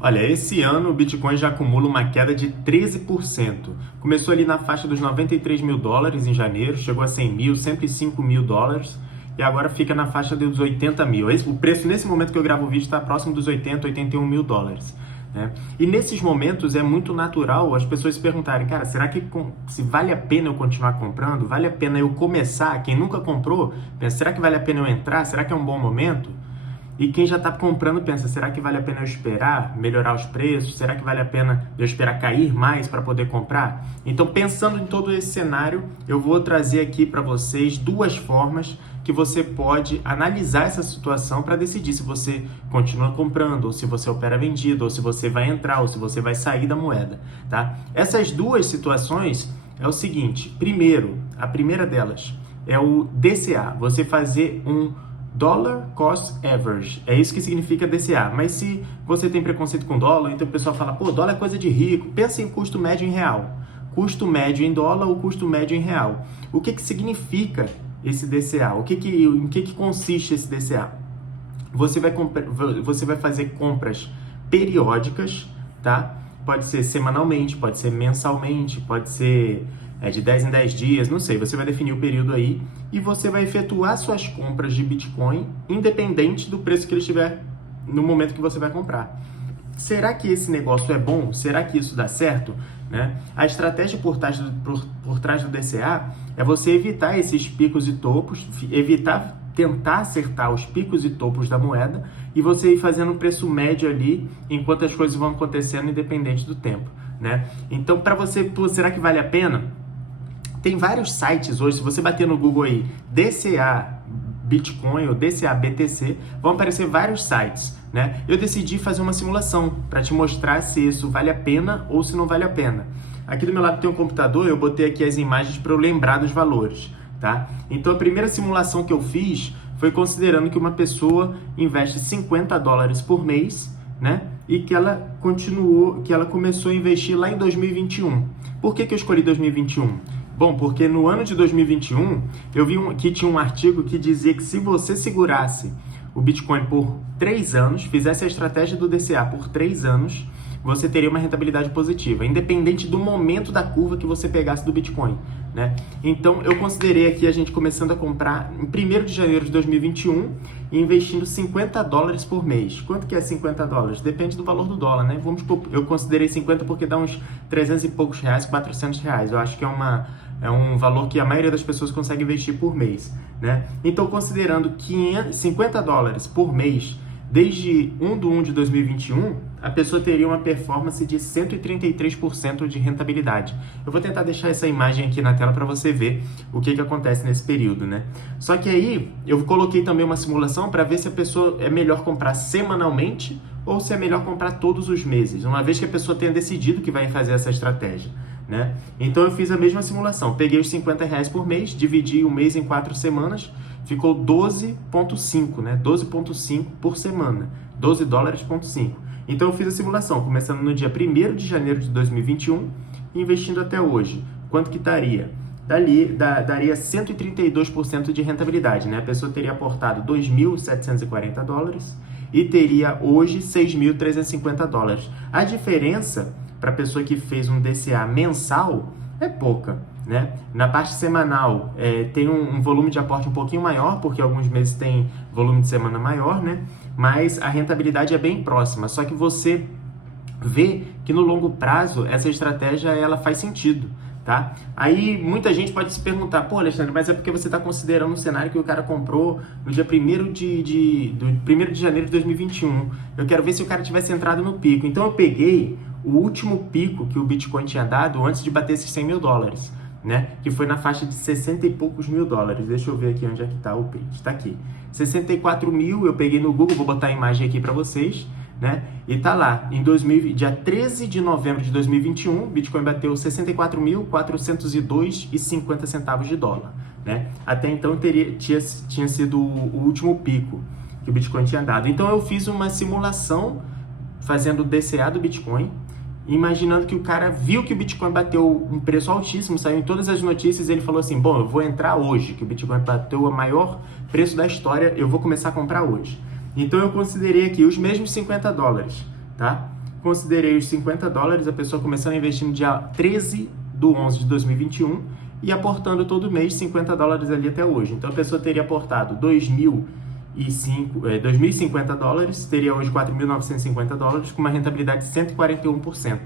Olha, esse ano o Bitcoin já acumula uma queda de 13%. Começou ali na faixa dos 93 mil dólares em janeiro, chegou a 100 mil, 105 mil dólares e agora fica na faixa dos 80 mil. O preço nesse momento que eu gravo o vídeo está próximo dos 80, 81 mil dólares. Né? E nesses momentos é muito natural as pessoas se perguntarem, cara, será que se vale a pena eu continuar comprando? Vale a pena eu começar? Quem nunca comprou, pensa, será que vale a pena eu entrar? Será que é um bom momento? E quem já está comprando pensa, será que vale a pena eu esperar melhorar os preços? Será que vale a pena eu esperar cair mais para poder comprar? Então, pensando em todo esse cenário, eu vou trazer aqui para vocês duas formas que você pode analisar essa situação para decidir se você continua comprando, ou se você opera vendido, ou se você vai entrar, ou se você vai sair da moeda, tá? Essas duas situações é o seguinte, a primeira delas é o DCA, você fazer um Dollar Cost Average, é isso que significa DCA. Mas se você tem preconceito com dólar, então o pessoal fala, pô, dólar é coisa de rico, pensa em custo médio em real. Custo médio em dólar ou custo médio em real. O que significa esse DCA? Em que consiste esse DCA? Você vai fazer compras periódicas, tá? Pode ser semanalmente, pode ser mensalmente, pode ser de 10 em 10 dias, não sei, você vai definir o período aí e você vai efetuar suas compras de Bitcoin independente do preço que ele estiver no momento que você vai comprar. Será que esse negócio é bom? Será que isso dá certo? Né? A estratégia por trás do DCA é você evitar esses picos e topos, tentar acertar os picos e topos da moeda e você ir fazendo um preço médio ali enquanto as coisas vão acontecendo independente do tempo. Né? Então, para você, pô, será que vale a pena? Tem vários sites hoje, se você bater no Google aí, DCA Bitcoin ou DCA BTC, vão aparecer vários sites, né? Eu decidi fazer uma simulação para te mostrar se isso vale a pena ou se não vale a pena. Aqui do meu lado tem um computador, eu botei aqui as imagens para eu lembrar dos valores, tá? Então a primeira simulação que eu fiz foi considerando que uma pessoa investe 50 dólares por mês, né? E que ela começou a investir lá em 2021. Por que eu escolhi 2021? Bom, porque no ano de 2021, eu vi que tinha um artigo que dizia que se você segurasse o Bitcoin por 3 anos, fizesse a estratégia do DCA por 3 anos, você teria uma rentabilidade positiva, independente do momento da curva que você pegasse do Bitcoin, né? Então, eu considerei aqui a gente começando a comprar em 1º de janeiro de 2021 e investindo 50 dólares por mês. Quanto que é 50 dólares? Depende do valor do dólar, né? Eu considerei 50 porque dá uns 300 e poucos reais, 400 reais. Eu acho que é um valor que a maioria das pessoas consegue investir por mês, né? Então, considerando 50 dólares por mês, desde 1 de 2021, a pessoa teria uma performance de 133% de rentabilidade. Eu vou tentar deixar essa imagem aqui na tela para você ver o que acontece nesse período, né? Só que aí, eu coloquei também uma simulação para ver se a pessoa é melhor comprar semanalmente ou se é melhor comprar todos os meses, uma vez que a pessoa tenha decidido que vai fazer essa estratégia, né? Então eu fiz a mesma simulação, peguei os 50 reais por mês, dividi o mês em 4 semanas, ficou 12,5, né? 12,5 por semana, 12 dólares, 5. Então eu fiz a simulação, começando no dia 1º de janeiro de 2021 e investindo até hoje. Quanto que daria? Daria 132% de rentabilidade, né? A pessoa teria aportado 2.740 dólares e teria hoje 6.350 dólares. A diferença para a pessoa que fez um DCA mensal é pouca, né? Na parte semanal tem um volume de aporte um pouquinho maior, porque alguns meses tem volume de semana maior, né? Mas a rentabilidade é bem próxima, só que você vê que no longo prazo essa estratégia ela faz sentido, tá? Aí muita gente pode se perguntar, pô, Alexandre, mas é porque você está considerando um cenário que o cara comprou no dia 1º de janeiro de 2021. Eu quero ver se o cara tivesse entrado no pico. Então eu peguei o último pico que o Bitcoin tinha dado antes de bater esses 100 mil dólares, né? Que foi na faixa de 60 e poucos mil dólares. Deixa eu ver aqui onde é que está o page. Está aqui. 64 mil, eu peguei no Google, vou botar a imagem aqui para vocês, né? E tá lá, dia 13 de novembro de 2021, Bitcoin bateu 64.402,50 centavos de dólar, né? Até então tinha sido o último pico que o Bitcoin tinha dado. Então eu fiz uma simulação fazendo o DCA do Bitcoin, imaginando que o cara viu que o Bitcoin bateu um preço altíssimo, saiu em todas as notícias e ele falou assim, bom, eu vou entrar hoje, que o Bitcoin bateu o maior preço da história, eu vou começar a comprar hoje. Então eu considerei aqui os mesmos 50 dólares, tá? considerei os $50, a pessoa começando a investir no dia 13/11 de 2021 e aportando todo mês $50 ali até hoje. Então a pessoa teria aportado $2.050, teria hoje $4.950 com uma rentabilidade de 141%.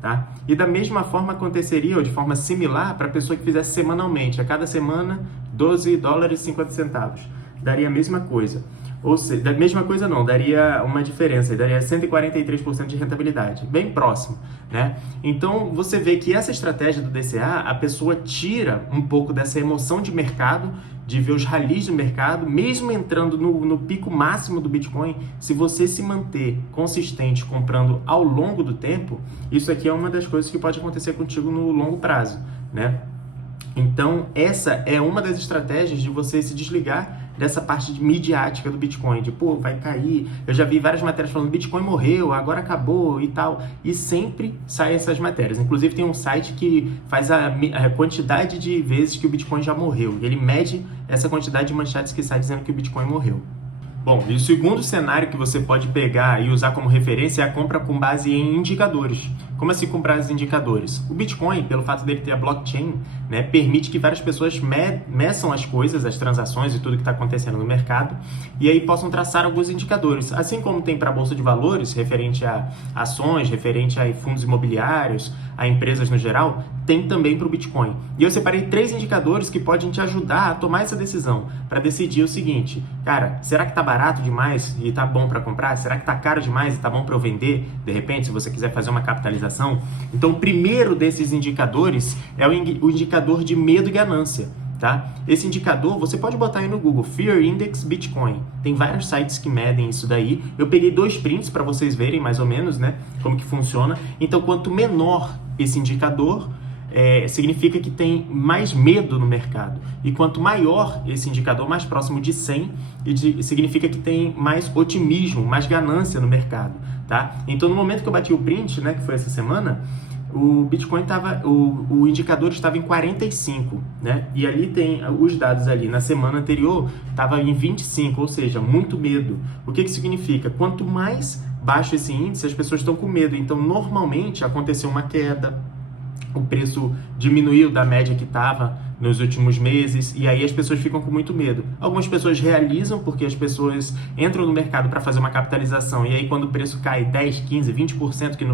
Tá? E da mesma forma aconteceria, ou de forma similar, para a pessoa que fizesse semanalmente, a cada semana $12,50. Daria a mesma coisa. Ou seja, da mesma coisa não, daria uma diferença, daria 143% de rentabilidade, bem próximo, né? Então, você vê que essa estratégia do DCA, a pessoa tira um pouco dessa emoção de mercado, de ver os rallies do mercado, mesmo entrando no pico máximo do Bitcoin, se você se manter consistente comprando ao longo do tempo, isso aqui é uma das coisas que pode acontecer contigo no longo prazo, né? Então, essa é uma das estratégias de você se desligar dessa parte midiática do Bitcoin, de pô, vai cair. Eu já vi várias matérias falando Bitcoin morreu, agora acabou e tal, e sempre saem essas matérias. Inclusive tem um site que faz a quantidade de vezes que o Bitcoin já morreu, e ele mede essa quantidade de manchetes que sai dizendo que o Bitcoin morreu. Bom, e o segundo cenário que você pode pegar e usar como referência é a compra com base em indicadores. Como assim com base em indicadores? O Bitcoin, pelo fato dele ter a blockchain, né, permite que várias pessoas meçam as coisas, as transações e tudo que está acontecendo no mercado, e aí possam traçar alguns indicadores. Assim como tem para a Bolsa de Valores, referente a ações, referente a fundos imobiliários, a empresas no geral, tem também para o Bitcoin. E eu separei 3 indicadores que podem te ajudar a tomar essa decisão, para decidir o seguinte: cara, será que está barato demais e está bom para comprar? Será que está caro demais e está bom para eu vender? De repente, se você quiser fazer uma capitalização. Então, o primeiro desses indicadores é o indicador de medo e ganância. Tá? Esse indicador, você pode botar aí no Google, Fear Index Bitcoin. Tem vários sites que medem isso daí. Eu peguei 2 prints para vocês verem mais ou menos, né, como que funciona. Então, quanto menor esse indicador, significa que tem mais medo no mercado. E quanto maior esse indicador, mais próximo de 100, significa que tem mais otimismo, mais ganância no mercado. Tá? Então, no momento que eu bati o print, né, que foi essa semana, o Bitcoin estava, o indicador estava em 45, né? E ali tem os dados ali. Na semana anterior estava em 25, ou seja, muito medo. O que significa? Quanto mais baixo esse índice, as pessoas estão com medo. Então, normalmente, aconteceu uma queda, o preço diminuiu da média que estava nos últimos meses, e aí as pessoas ficam com muito medo. Algumas pessoas realizam, porque as pessoas entram no mercado para fazer uma capitalização, e aí quando o preço cai 10, 15, 20%, que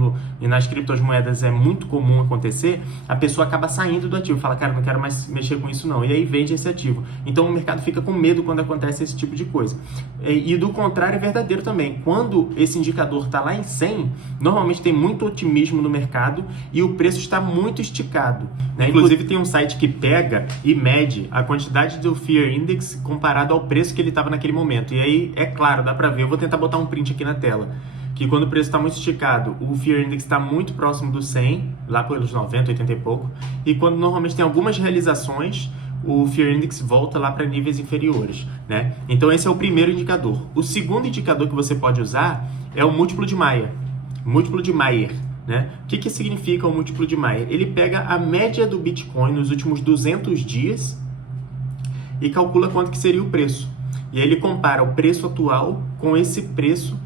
nas criptomoedas é muito comum acontecer, a pessoa acaba saindo do ativo, fala, cara, não quero mais mexer com isso não, e aí vende esse ativo. Então o mercado fica com medo quando acontece esse tipo de coisa. E do contrário é verdadeiro também. Quando esse indicador está lá em 100, normalmente tem muito otimismo no mercado e o preço está muito esticado, né? Inclusive tem um site que pega e mede a quantidade do Fear Index comparado ao preço que ele estava naquele momento. E aí, é claro, dá para ver, eu vou tentar botar um print aqui na tela, que quando o preço está muito esticado, o Fear Index está muito próximo do 100, lá pelos 90, 80 e pouco, e quando normalmente tem algumas realizações, o Fear Index volta lá para níveis inferiores, né? Então esse é o primeiro indicador. O segundo indicador que você pode usar é o múltiplo de Mayer. Múltiplo de Mayer. Né? O que significa o múltiplo de Mayer? Ele pega a média do Bitcoin nos últimos 200 dias e calcula quanto que seria o preço. E aí ele compara o preço atual com esse preço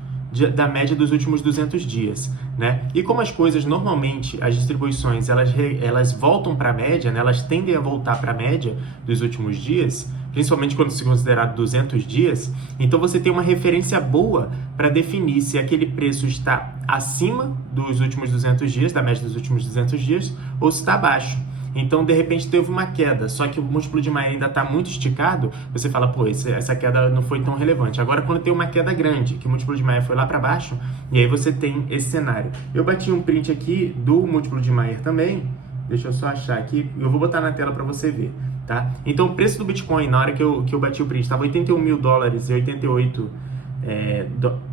da média dos últimos 200 dias. Né? E como as coisas, normalmente, as distribuições, elas voltam para a média, né? Elas tendem a voltar para a média dos últimos dias, principalmente quando se considerar 200 dias, então você tem uma referência boa para definir se aquele preço está acima dos últimos 200 dias, da média dos últimos 200 dias, ou se está abaixo. Então, de repente, teve uma queda, só que o múltiplo de Mayer ainda está muito esticado, você fala, pô, essa queda não foi tão relevante. Agora, quando tem uma queda grande, que o múltiplo de Mayer foi lá para baixo, e aí você tem esse cenário. Eu bati um print aqui do múltiplo de Mayer também, deixa eu só achar aqui, eu vou botar na tela para você ver. Tá? Então, o preço do Bitcoin, na hora que eu bati o print, estava $81.000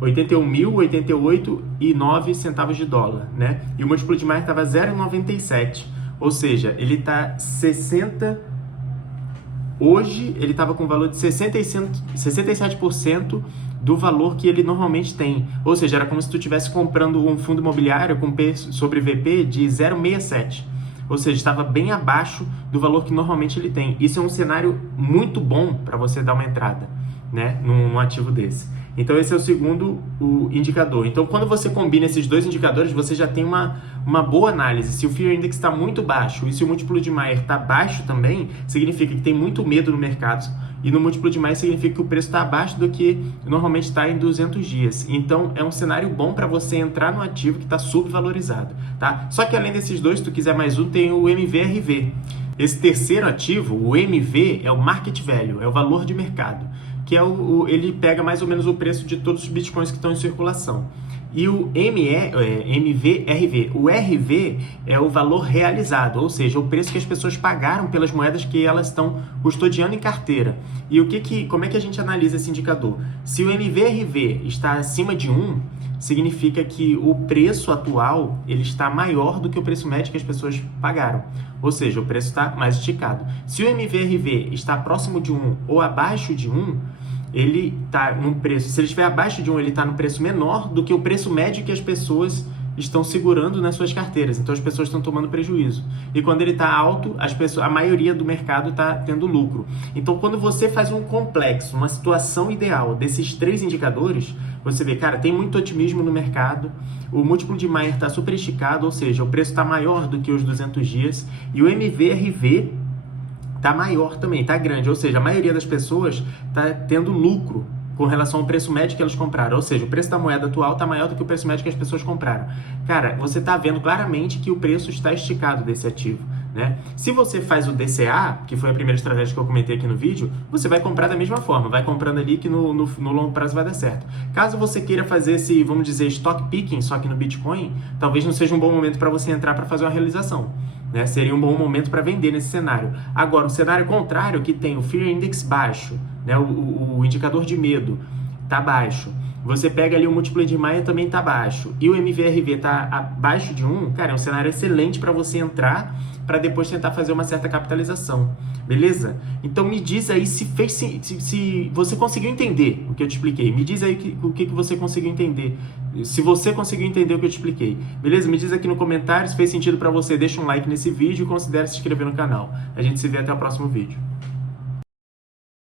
e 81.088,09 centavos de dólar, né? E o múltiplo de Mayer estava 0,97, ou seja, ele está 60... Hoje, ele estava com o valor de 67% do valor que ele normalmente tem. Ou seja, era como se tu estivesse comprando um fundo imobiliário com P sobre VP de 0,67. Ou seja, estava bem abaixo do valor que normalmente ele tem. Isso é um cenário muito bom para você dar uma entrada, né, num ativo desse. Então esse é o segundo indicador. Então quando você combina esses dois indicadores, você já tem uma boa análise. Se o Fear Index está muito baixo e se o múltiplo de Mayer está baixo também, significa que tem muito medo no mercado. E no múltiplo de Mayer significa que o preço está abaixo do que normalmente está em 200 dias. Então é um cenário bom para você entrar no ativo que está subvalorizado, tá? Só que além desses dois, se tu quiser mais um, tem o MVRV. Esse terceiro ativo, o MV, é o Market Value, é o valor de mercado, que é ele pega mais ou menos o preço de todos os bitcoins que estão em circulação. E o MVRV, o RV é o valor realizado, ou seja, o preço que as pessoas pagaram pelas moedas que elas estão custodiando em carteira. E como é que a gente analisa esse indicador? Se o MVRV está acima de 1, significa que o preço atual ele está maior do que o preço médio que as pessoas pagaram. Ou seja, o preço está mais esticado. Se o MVRV está próximo de 1 ou abaixo de 1, ele está num preço, se ele estiver abaixo de 1, ele está no preço menor do que o preço médio que as pessoas estão segurando nas suas carteiras. Então as pessoas estão tomando prejuízo. E quando ele está alto, a maioria do mercado está tendo lucro. Então quando você faz um complexo, uma situação ideal desses três indicadores, você vê, cara, tem muito otimismo no mercado, o múltiplo de Mayer está super esticado, ou seja, o preço está maior do que os 200 dias, e o MVRV está maior também, está grande, ou seja, a maioria das pessoas está tendo lucro com relação ao preço médio que elas compraram, ou seja, o preço da moeda atual está maior do que o preço médio que as pessoas compraram. Cara, você está vendo claramente que o preço está esticado desse ativo, né? Se você faz o DCA, que foi a primeira estratégia que eu comentei aqui no vídeo, você vai comprar da mesma forma, vai comprando ali que no longo prazo vai dar certo. Caso você queira fazer esse, vamos dizer, stock picking, só que no Bitcoin, talvez não seja um bom momento para você entrar para fazer uma realização. Né? Seria um bom momento para vender nesse cenário. Agora, o cenário contrário, que tem o Fear Index baixo, né? o indicador de medo está baixo, você pega ali o múltiplo de Mayer também está baixo, e o MVRV está abaixo de 1, cara, é um cenário excelente para você entrar, para depois tentar fazer uma certa capitalização, beleza? Então me diz aí se você conseguiu entender o que eu te expliquei, me diz aí o que você conseguiu entender, se você conseguiu entender o que eu te expliquei, beleza? Me diz aqui no comentário se fez sentido para você, deixa um like nesse vídeo e considere se inscrever no canal. A gente se vê até o próximo vídeo.